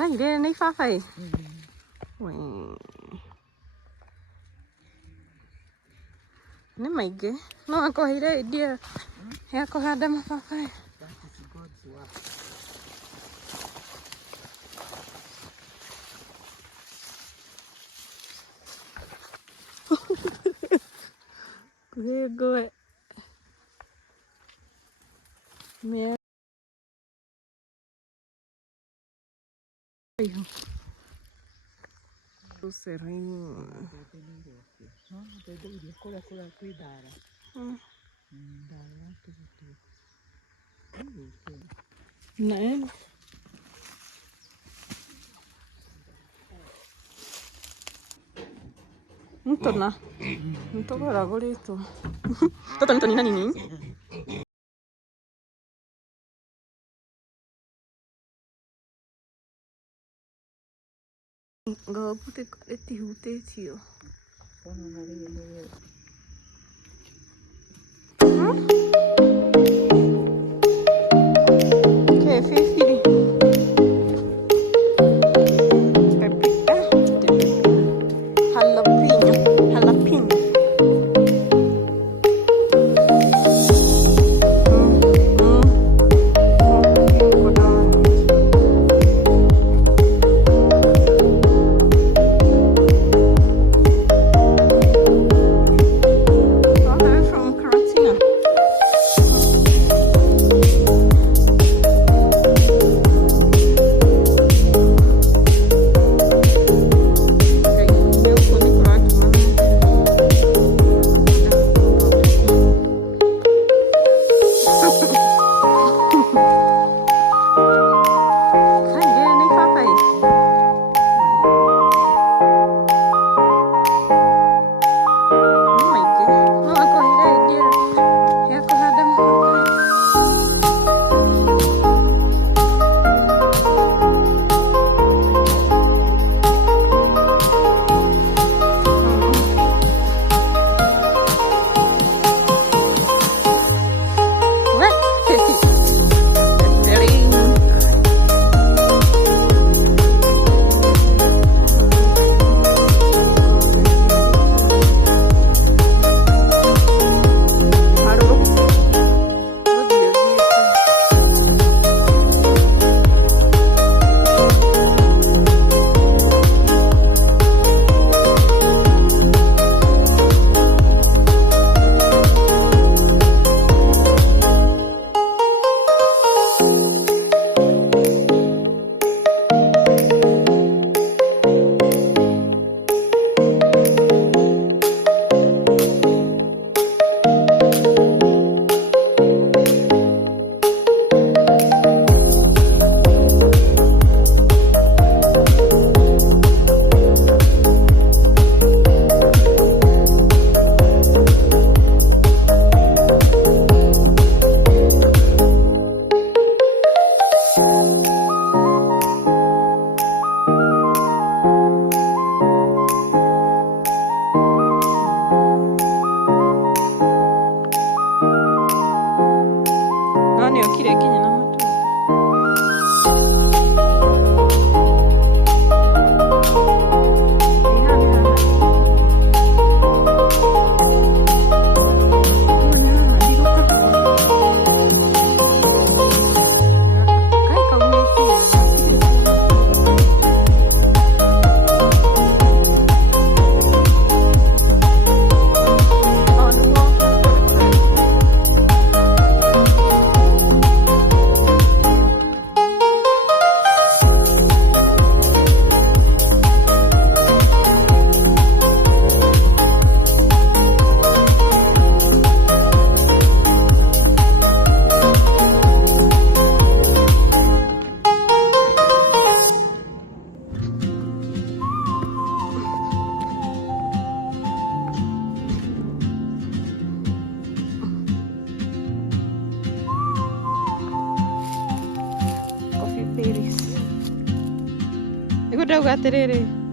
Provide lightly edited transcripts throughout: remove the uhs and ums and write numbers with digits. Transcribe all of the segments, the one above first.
Khai đây này pha phải. Nếu mày ghé, nó có hay đấy dia, hay có hay đâm pha phải. Gue, mẹ. O sereno. Né? Não tô na. Não tô agora, agorito. Tô nina nini. Go pute eti hute tio. Que fifiri. Paprika. Jalapeno. Jalapeno.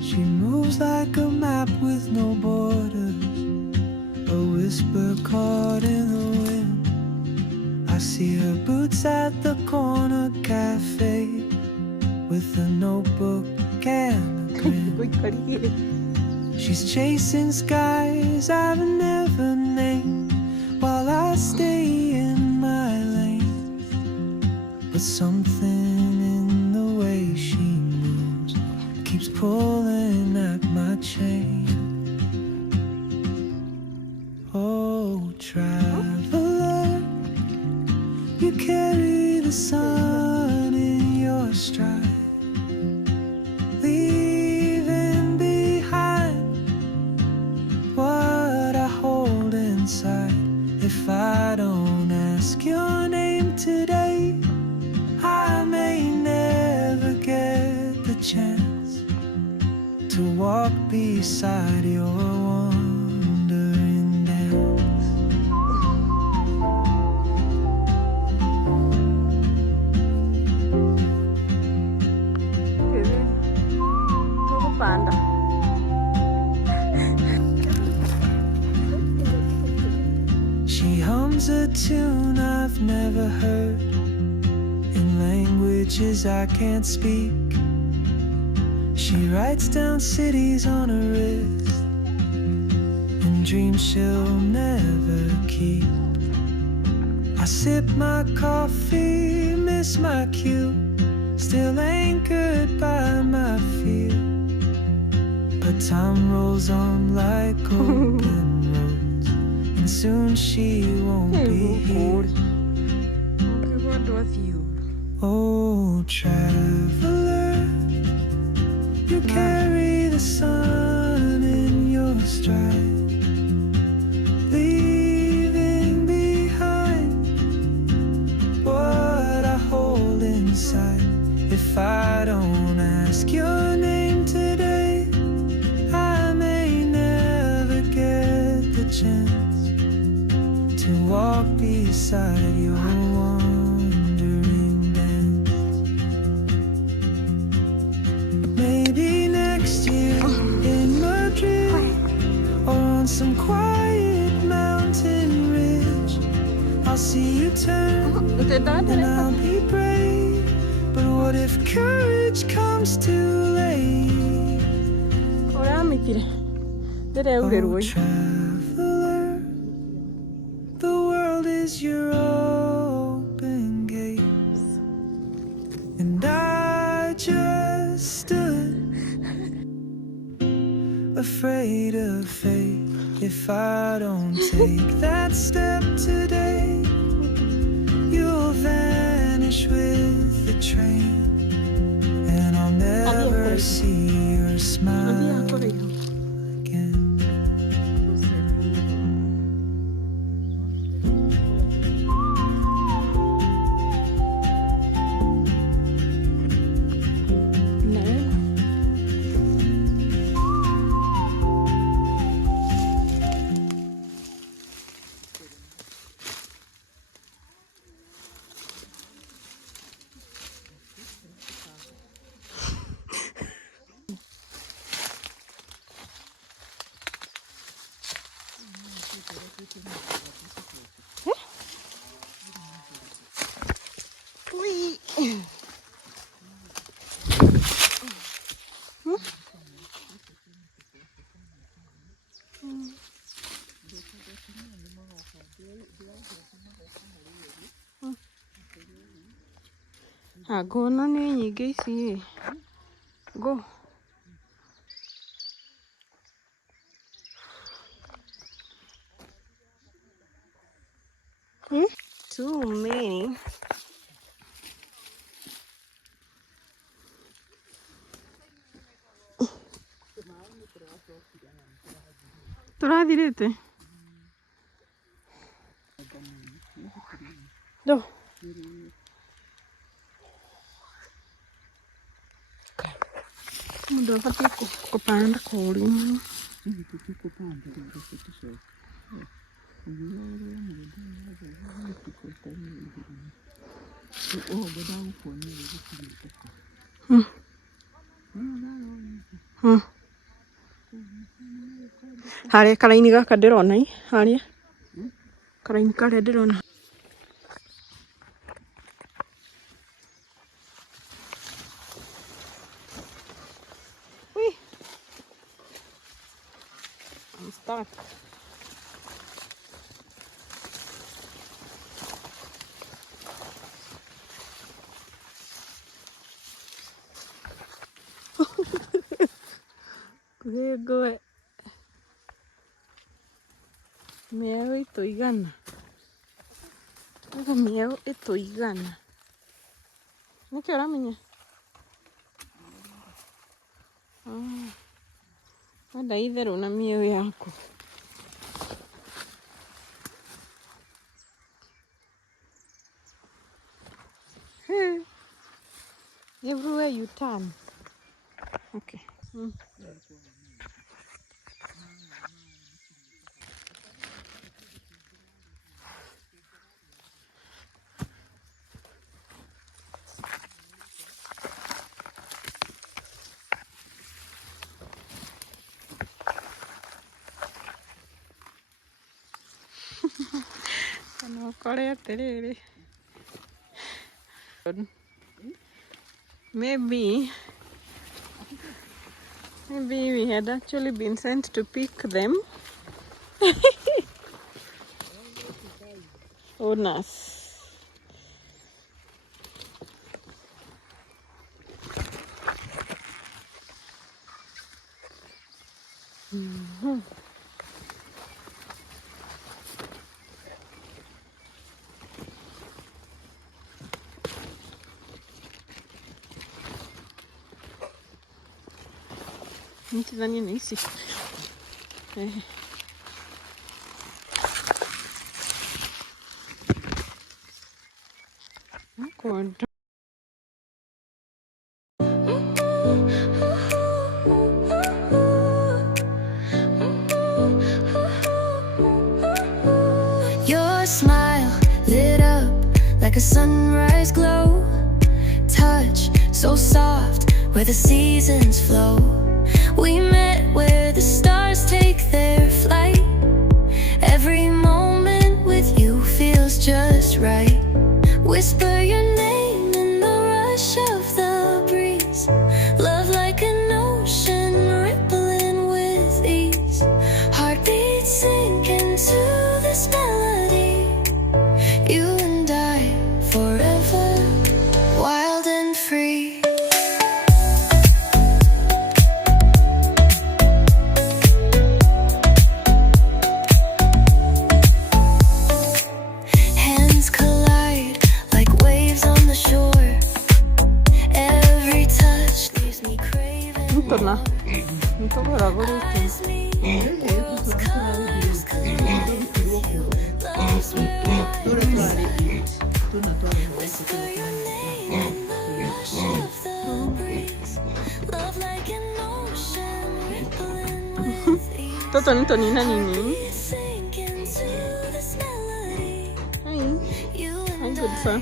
She moves like a map with no borders, a whisper caught in the wind. I see her boots at the corner cafe with with a notebook and a pen. She's chasing skies I've never named while I stay in my lane. But something in the way she moves keeps pulling at my chain. Oh, traveler, you carry the sun in your stride, leaving behind what I hold inside. If I don't ask your name today, I may never get the chance to walk beside your wandering dance. She hums a tune I've never heard in languages I can't speak. She writes down cities on her wrist and dreams she'll never keep. I sip my coffee, miss my cue, still anchored by my fear. But time rolls on like open roads, and soon she won't be here. Oh, traveler, you carry the sun in your stride, leaving behind what I hold inside. If I don't ask your name today, I may never get the chance to walk beside your wandering dance. Maybe next year in Madrid, or on some quiet mountain ridge, I'll see you turn and I'll be brave. But what if courage comes too late? Oh, traveler, the world is your open gates, and I just stood afraid of fate. If I don't take that step today, you'll vanish with the train, and I'll never see your smile again. Ngona nĩ nyingĩ ici ngũ. Too many. Tũrathirĩte. Do. Mũndũ abatiĩ kũpanda kũrĩa. Harĩa karaini gaka ndĩrona harĩa karaini karĩa ndĩrona. I'm stuck. Kuhingue mĩeo ĩtũigana. Ĩgo mĩeo ĩtũigana. Nĩkĩ ũramenya? Wenda itherũ na mĩeo yaku. Everywhere you turn. Okay. Kana ũkore atĩrĩrĩ. Maybe we had actually been sent to pick them. Owners. Nitidhani ni hizi. Your smile lit up like a sunrise glow. Touch so soft where the seasons flow. We met where the stars take their flight. Every moment with you feels just right. Whisper your name in the rush of the breeze. Love like an ocean rippling with ease. Heartbeats sink into this melody. You and I forever, wild and free. Torna. Muito agora Toto nini nini? Hi, good sir.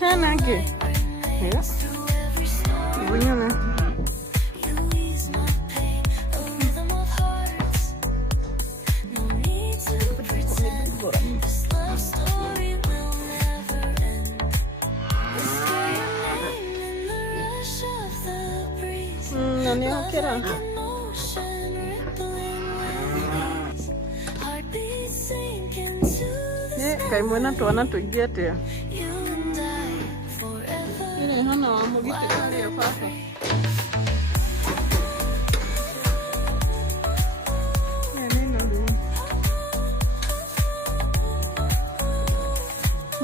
Sana lagi. Ya. Ibunya na. Nani akira? Kai mwena tuana tuingie atia. Hana wa mugite kale ya papa. Nene ndio.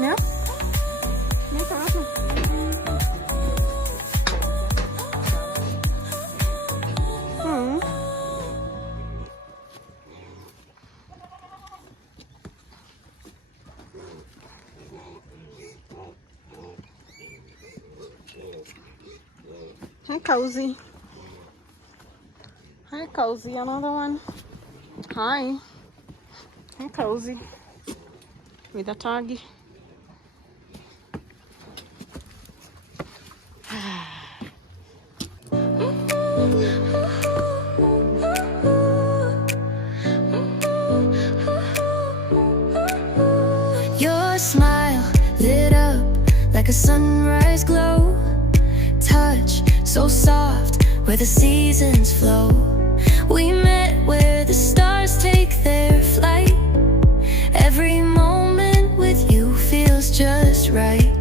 Ya? Ni sawa. Hi, Cozy. Hi, Cozy. Another one. Hi. Hi, Cozy. With a taggy. Your smile lit up like a sunrise glow. Touch so soft, where the seasons flow. We met where the stars take their flight. Every moment with you feels just right.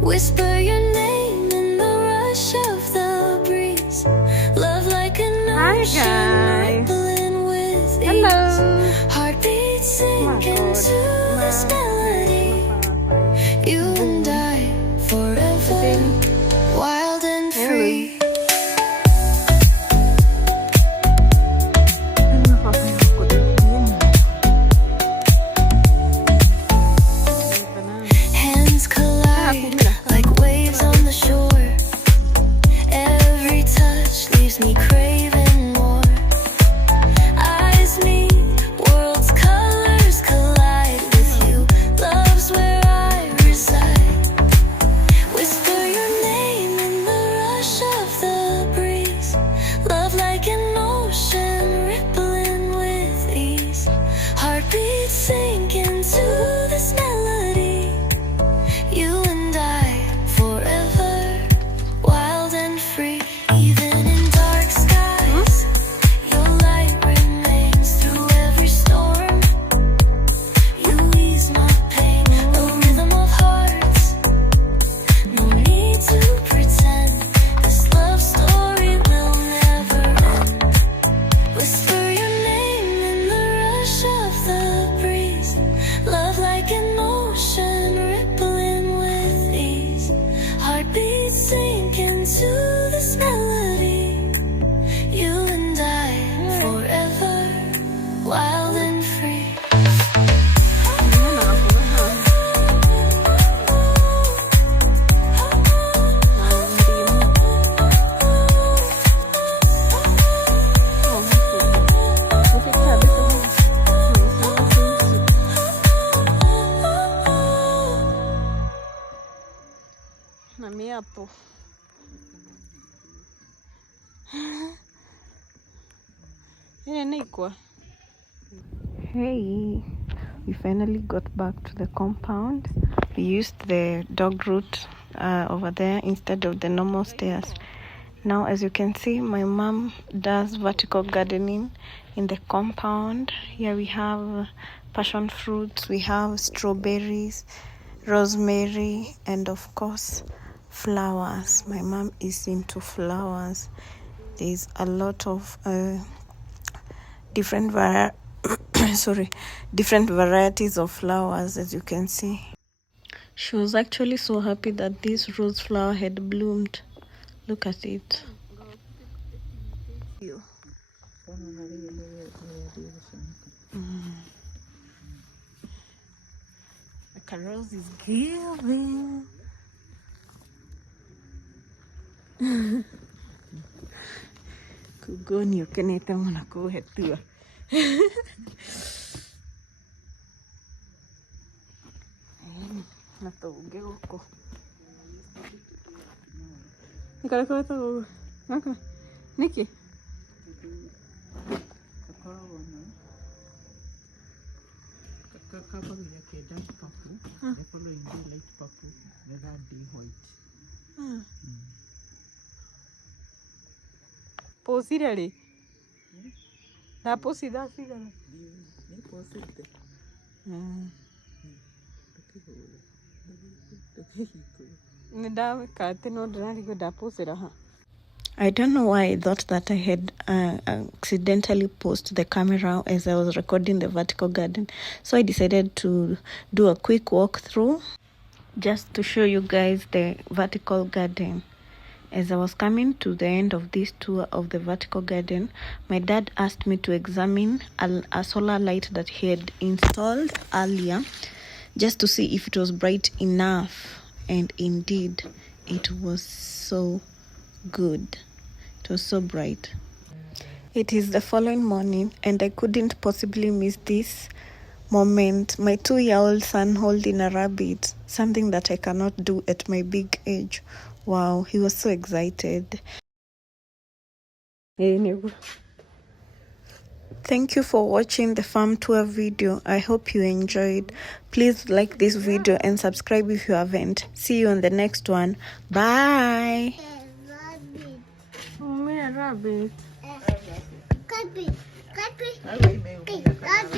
Whisper your name in the rush of the breeze. Love like an ocean, rippling with ease. Heartbeats sink into this melody. You and I, forever, wild and free. Hands collide like waves on the shore. Every touch leaves me craving more. Eyes meet, worlds' colors collide with you. Love's where I reside. Whisper your name in the rush of the breeze. Love like an ocean, rippling with ease. Heartbeats sink into this melody. You and I, forever, wild and free. Even in dark skies, your light remains through every storm. You ease my pain, the rhythm of hearts. No need to pretend, this love story will never end. Whisper your name in the rush of the breeze. Love like an ocean, rippling with ease. Heartbeats sink into this melody. You and I, forever, wild and free. Nami hapo. Hey, we finally got back to the compound. We used the dog route over there instead of the normal stairs. Now, as you can see, my mom does vertical gardening in the compound. Here we have passion fruits, we have strawberries, rosemary, and of course flowers. My mom is into flowers. There's a lot of different varieties of flowers, as you can see. She was actually so happy that this rose flower had bloomed. Look at it. The rose is giving. Kugoni ukeneta mwana kuhetua. Natauge huko. Nikaleka wata huko. Naka. Niki. Kaka bila keda papu. The following day light papu. The third day white. Posirali. Da posida sigana. Ni posite. I don't know why I thought that I had accidentally paused the camera as I was recording the vertical garden. So I decided to do a quick walkthrough just to show you guys the vertical garden. As I was coming to the end of this tour of the vertical garden, my dad asked me to examine a solar light that he had installed earlier, just to see if it was bright enough. And indeed, it was so good. It was so bright. It is the following morning, and I couldn't possibly miss this moment. My 2-year-old son holding a rabbit, something that I cannot do at my big age. Wow, he was so excited. Thank you for watching the farm tour video. I hope you enjoyed. Please like this video and subscribe if you haven't. See you on the next one. Bye. Grab it. Copy. Copy. Copy.